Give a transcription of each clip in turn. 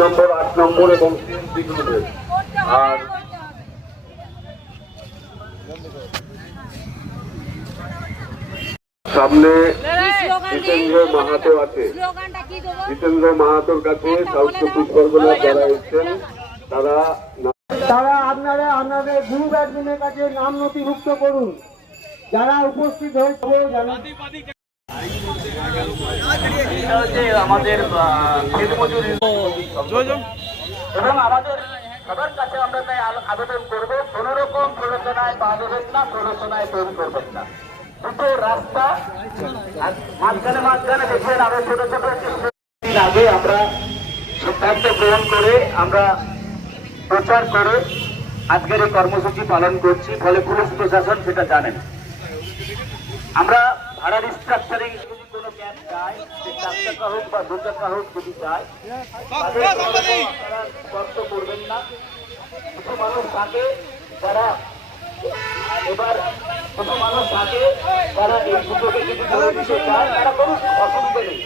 নম্বর 8 নম্বর এবং সিএনজিগুলোতে। আর সামনে জিতেন্দ্র মাহাতো আছে, জিতেন্দ্র মাহাতোর কাছে সাউথ চব্বিশ পরগনা যারা এসছেন তারা আপনাদের গ্রুপ অ্যাডমিনের কাছে নাম নথিভুক্ত করুন। যারা উপস্থিত হয়েছে আমাদের এবং আমাদের সবার কাছে আমরা তাই আবেদন করবো, কোন রকম প্ররোচনায় পা দেবেন না, প্ররোচনায় তৈরি করবেন না। দুটো রাস্তা মাঝখানে দেখবেন আরো ছোট ছোট দিন আগে আমরা সিদ্ধান্ত গ্রহণ করে আমরা প্রচার করে আজকের এই কর্মসূচি পালন করছি। ফলে পুলিশ প্রশাসন সেটা জানেন। আমরা ভাড়ার স্ট্রাকচারিং যদি কোনো ক্যাব চায়, সে 4 টাকা হোক বা 2 টাকা হোক যদি চায়, কষ্ট করবেন না। কিছু মানুষ থাকে যারা এবার কিছু মানুষ থাকে যারা এই সুযোগে যদি করে দিতে চায়, তারা কোনো অসুবিধা নেই।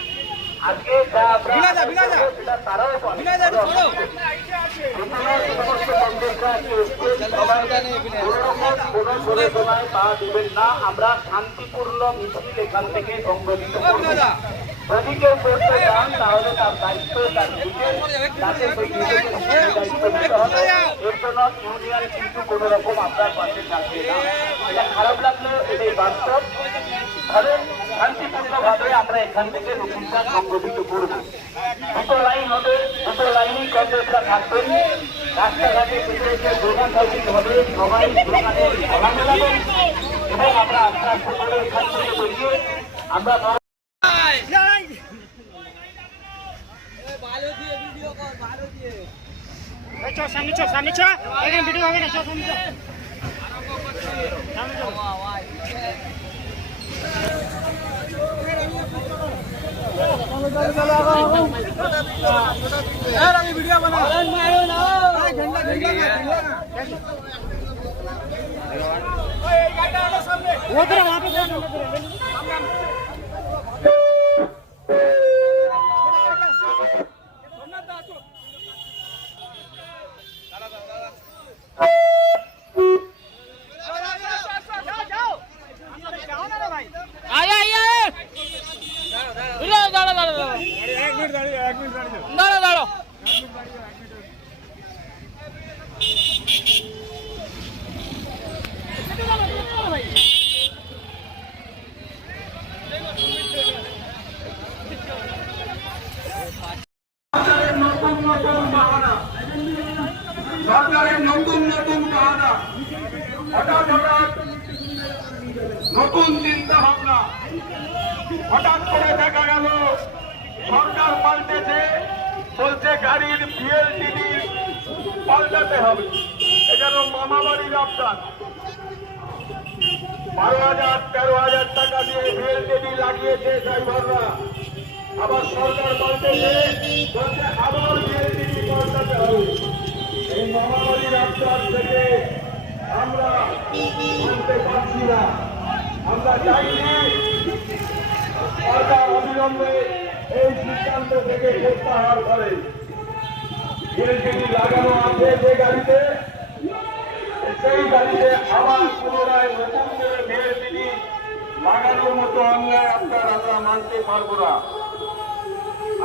আজকে যা আমরা সেটা তারাও আমরা শান্তিপূর্ণ মিছিল এখান থেকে সংগঠিত করব। যদি কেউ করতে চান তাহলে তার দায়িত্ব তার তাকে দায়িত্ব নিতে হবে। এর জন্য ইউনিয়ন কিন্তু কোন রকম আপনার পাশে থাকবে না। এটা খারাপ লাগলেও এটাই বাস্তব। ধরেন শান্তিপূর্ণভাবে আমরা এখান থেকে মিছিলটা সংগঠিত করব। দুটো লাইন হবে, দুটো লাইনই কংগ্রেসরা থাকবেন। রাস্তাঘাটে যে দোকান সার্ভিস হবে, সবাই দোকানে সভা মেলাবেন এবং আমরা আস্তে আস্তে করে এখান থেকে বেরিয়ে আমরা ভিডিও বানা সরকারের নতুন নতুন বাহানা, হঠাৎ হঠাৎ নতুন চিন্তা ভাবনা। হঠাৎ করে দেখা গেল সরকার পাল্টেছে, বলছে গাড়ির বিএলটিডি পাল্টাতে হবে। এখানে মামা বাড়ির আবদার 12,000-13,000 টাকা দিয়ে বিএলটিডি লাগিয়েছে ড্রাইভাররা। আবার সরকার পাল্টেছে, বলছে আবার বিএলটিডি পাল্টাতে হবে। এই মামাবাড়ির আবদার থেকে আমরা মানতে পারছি না। আমরা চাইছি সরকার অবিলম্বে এই সিদ্ধান্ত থেকে প্রত্যাহার করে। বিএলটিডি লাগানো আছে যে গাড়িতে, সেই গাড়িতে আবার পুনরায় নতুন করে বিএলটিডি লাগানোর মতো অন্যায় আপনার আমরা মানতে পারবো না।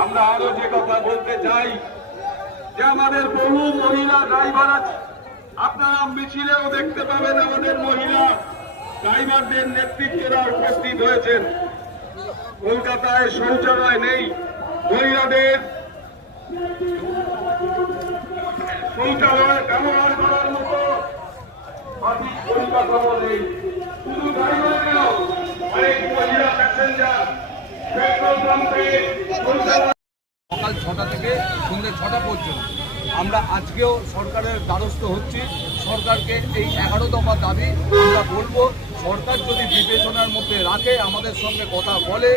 আমরা আরো যে কথা বলতে চাই যে আমাদের বহু মহিলা ড্রাইভার আছে। আপনারা মিছিলেও দেখতে পাবেন আমাদের মহিলা ড্রাইভারদের নেতৃত্বরা উপস্থিত হয়েছেন। কলকাতায় শৌচালয় নেই, মহিলাদের শৌচালয় ব্যবহার করার মতো সঠিক পরিকাঠামো নেই। শুধু ড্রাইভারেও অনেক মহিলা প্যাসেঞ্জার পেট্রোল পাম্পে সকাল 6টা থেকে সন্ধ্যে 6টা পর্যন্ত আমরা আজকেও সরকারের দ্বারস্থ হচ্ছি। সরকারকে এই 11 দফা দাবি আমরা বলবো, সরকার যদি বিবেচনার মধ্যে রাখে, আমাদের সঙ্গে কথা বলে,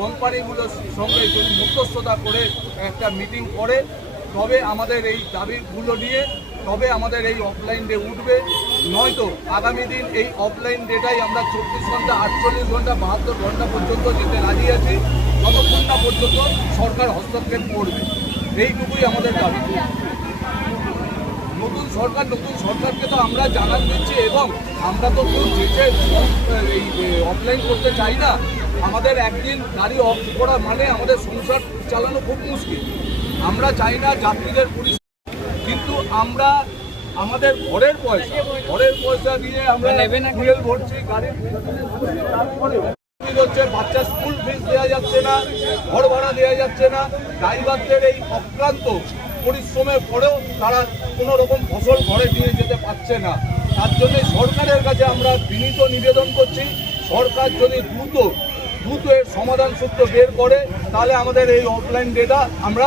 কোম্পানিগুলোর সঙ্গে যদি মধ্যস্থতা করে একটা মিটিং করে, তবে আমাদের এই দাবিগুলো নিয়ে তবে আমাদের এই অফলাইন ডে উঠবে। নয়তো আগামী দিন এই অফলাইন ডেটাই আমরা 24 ঘন্টা, 48 ঘন্টা, 72 ঘন্টা পর্যন্ত যেতে রাজি আছি, যতক্ষণ না পর্যন্ত সরকার হস্তক্ষেপ করবে। এইটুকুই আমাদের দাবি। নতুন সরকারকে তো আমরা জানান দিচ্ছি, এবং আমরা তো কেউ যেচে এই অফলাইন করতে চাই না। আমাদের একদিন গাড়ি অফ করা মানে আমাদের সংসার চালানো খুব মুশকিল। আমরা চাই না যাত্রীদের পরিস্থিতি, কিন্তু আমরা আমাদের ঘরের পয়সা দিয়ে আমরা ফুয়েল ভরছি, গাড়ির তারপরে হচ্ছে বাচ্চা স্কুল ফিস দেওয়া যাচ্ছে না, ঘর ভাড়া দেওয়া যাচ্ছে না। ড্রাইভারদের এই অক্লান্ত পরিশ্রমের পরেও তারা কোনো রকম ফসল ঘরে দিয়ে যেতে পারছে না। তার জন্য সরকারের কাছে আমরা বিনীত নিবেদন করছি, সরকার যদি দ্রুত এর সমাধান সূত্র বের করে, তাহলে আমাদের এই অফলাইন ডেটা আমরা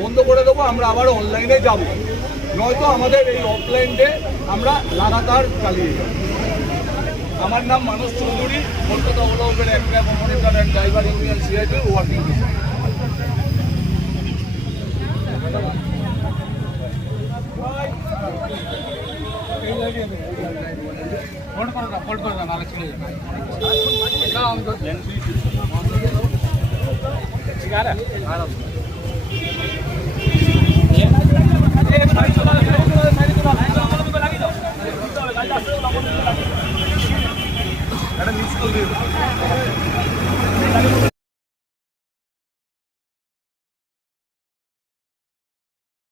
বন্ধ করে দেবো, আমরা আবার অনলাইনে যাব। নয়তো আমাদের এই অফলাইন ডে আমরা লাগাতার চালিয়ে যাব। আমার নাম মানস চৌধুরী, কলকাতা ওলা উবের একটা কমিউনিটার অ্যান্ড ড্রাইভার ইউনিয়ন সিআইটির ওয়ার্কিং ফোল্ড করে দাও, নাহলে ছিঁড়ে যাবে।